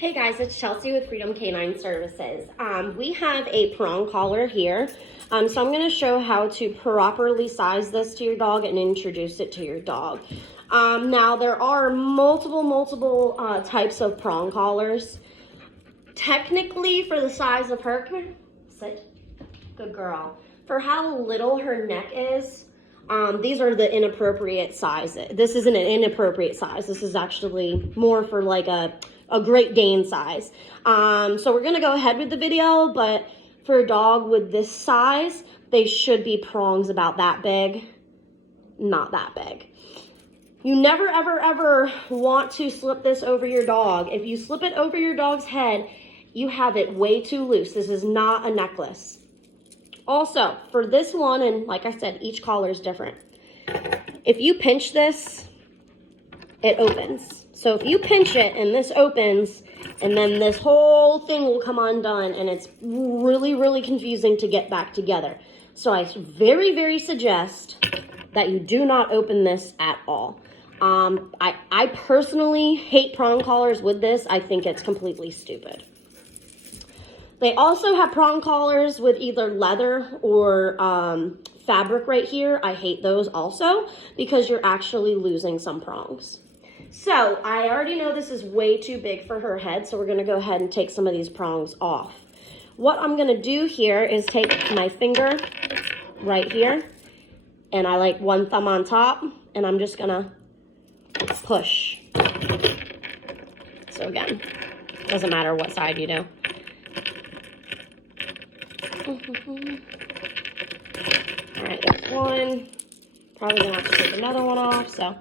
Hey guys, it's Chelsea with Freedom Canine Services. We have a prong collar here. So I'm going to show how to properly size this to your dog and introduce it to your dog. Now there are multiple types of prong collars. Technically for the size of her, come here, sit, good girl. For how little her neck is, these are the inappropriate sizes. This isn't an inappropriate size. This is actually more for like a Great Dane size. So we're gonna go ahead with the video, but for a dog with this size, they should be prongs about that big, not that big. You never, ever want to slip this over your dog. If you slip it over your dog's head, you have it way too loose. This is not a necklace. Also, for this one, and like I said, each collar is different. If you pinch this, it opens. So if you pinch it and this opens, and then this whole thing will come undone, and it's really confusing to get back together. So I very suggest that you do not open this at all. I personally hate prong collars with this. I think it's completely stupid. They also have prong collars with either leather or fabric right here. I hate those also because you're actually losing some prongs. So I already know this is way too big for her head, so we're gonna go ahead and take some of these prongs off. What I'm gonna do here is take my finger right here, and I like one thumb on top, and I'm just gonna push. So again, doesn't matter what side you do. All right, there's one. Probably gonna have to take another one off, so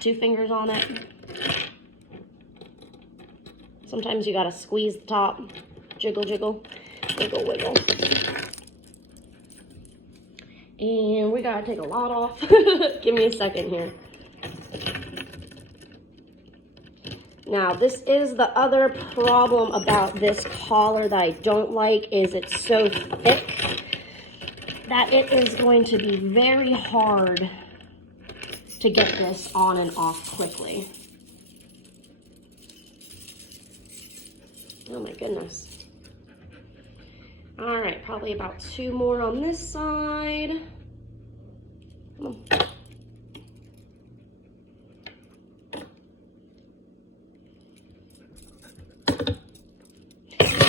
2 fingers on it. Sometimes you gotta squeeze the top. Jiggle, wiggle. And we gotta take a lot off. Give me a second here. Now, this is the other problem about this collar that I don't like, is it's so thick that it is going to be very hard to get this on and off quickly. Oh my goodness. All right, probably about 2 more on this side. Come on.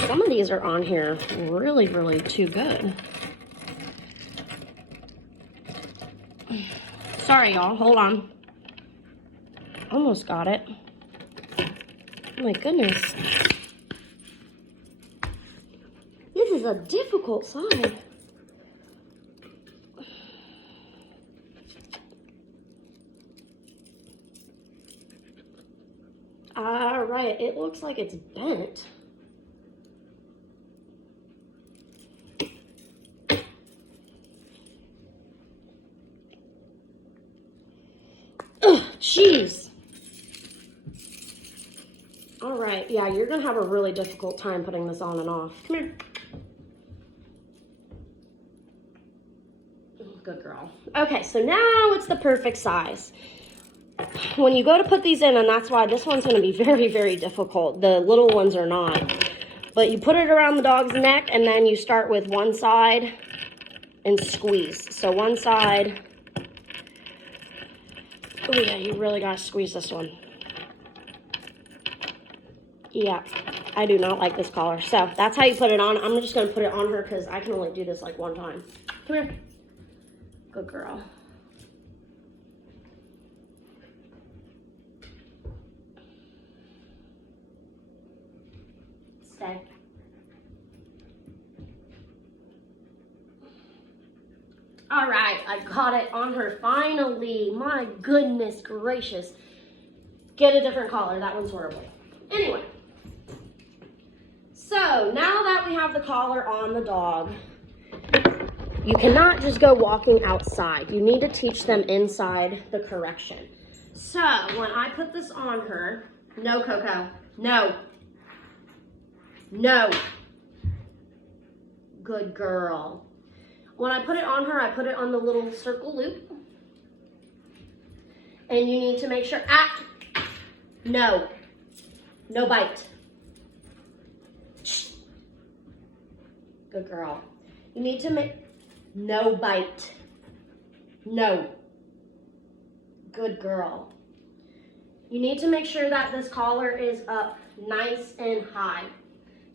Some of these are on here really too good. Sorry, y'all. Hold on. Almost got it. Oh my goodness. This is a difficult side. All right. It looks like it's bent. Jeez. All right, yeah, you're gonna have a really difficult time putting this on and off. Come here. Good girl. Okay, so now it's the perfect size. When you go to put these in, and that's why this one's gonna be very difficult. The little ones are not. But you put it around the dog's neck, and then you start with one side and squeeze. So one side. Oh yeah, you really gotta squeeze this one. Yeah, I do not like this collar. So that's how you put it on. I'm just gonna put it on her because I can only do this like one time. Come here. Good girl. Stay. All right, I got it on her finally. My goodness gracious. Get a different collar. That one's horrible. Anyway, so now that we have the collar on the dog, you cannot just go walking outside. You need to teach them inside the correction. So when I put this on her, no, Coco, no. No. Good girl. When I put it on her, I put it on the little circle loop. And you need to make sure, no bite. Good girl. You need to make, no bite. No. Good girl. You need to make sure that this collar is up nice and high.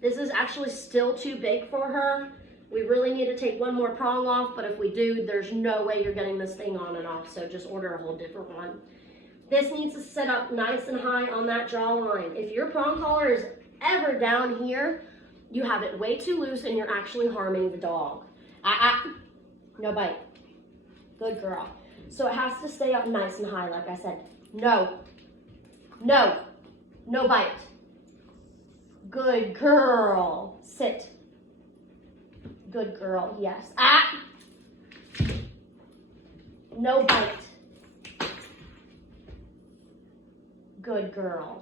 This is actually still too big for her. We really need to take one more prong off, but if we do, there's no way you're getting this thing on and off, so just order a whole different one. This needs to sit up nice and high on that jawline. If your prong collar is ever down here, you have it way too loose and you're actually harming the dog. No bite. Good girl. So it has to stay up nice and high, like I said. No. No. No bite. Good girl. Sit. Good girl, yes. No bite. Good girl.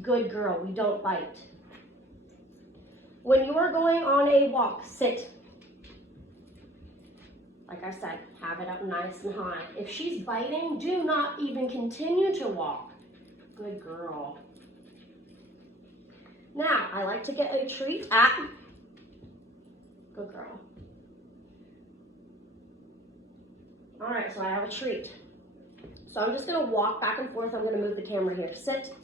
Good girl, we don't bite. When you are going on a walk, sit. Like I said, have it up nice and high. If she's biting, do not even continue to walk. Good girl. Now, I like to get a treat. Good girl. All right, so I have a treat. So I'm just gonna walk back and forth. I'm gonna move the camera here. Sit.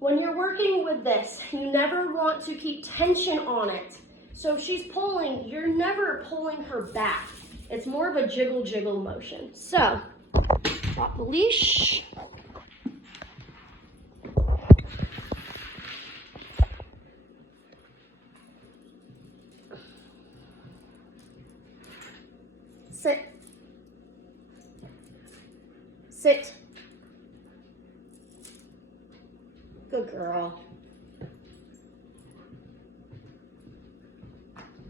When you're working with this, you never want to keep tension on it. So if she's pulling, you're never pulling her back. It's more of a jiggle motion. So, drop the leash. Sit. Sit. Good girl.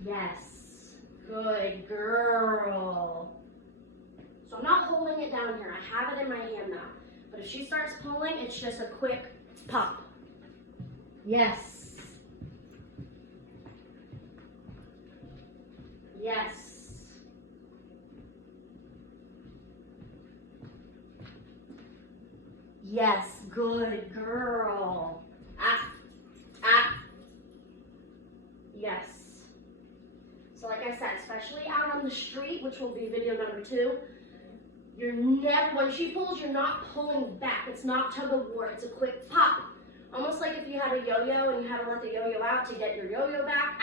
Yes. Good girl. So I'm not holding it down here. I have it in my hand now. But if she starts pulling, it's just a quick pop. Yes. Yes. Yes, good girl. Yes. So like I said, especially out on the street, which will be video number 2, you're never, when she pulls, you're not pulling back. It's not tug of war, it's a quick pop. Almost like if you had a yo-yo and you had to let the yo-yo out to get your yo-yo back.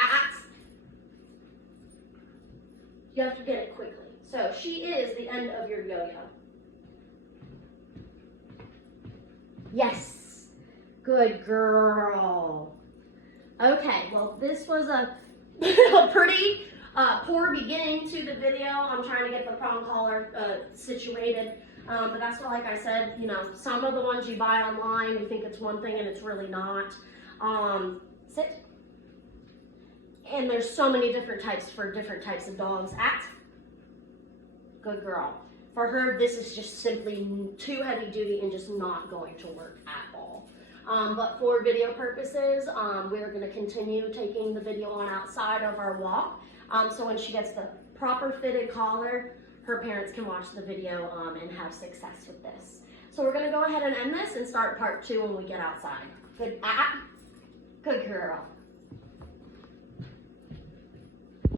You have to get it quickly. So she is the end of your yo-yo. Yes, good girl. Okay, well this was a pretty poor beginning to the video. I'm trying to get the prong collar situated, but that's why, like I said, you know, some of the ones you buy online, you think it's one thing and it's really not. Sit. And there's so many different types for different types of dogs. Good girl. For her, this is just simply too heavy duty and just not going to work at all. But for video purposes, we're going to continue taking the video on outside of our walk. So when she gets the proper fitted collar, her parents can watch the video and have success with this. So we're going to go ahead and end this and start part 2 when we get outside. Good girl.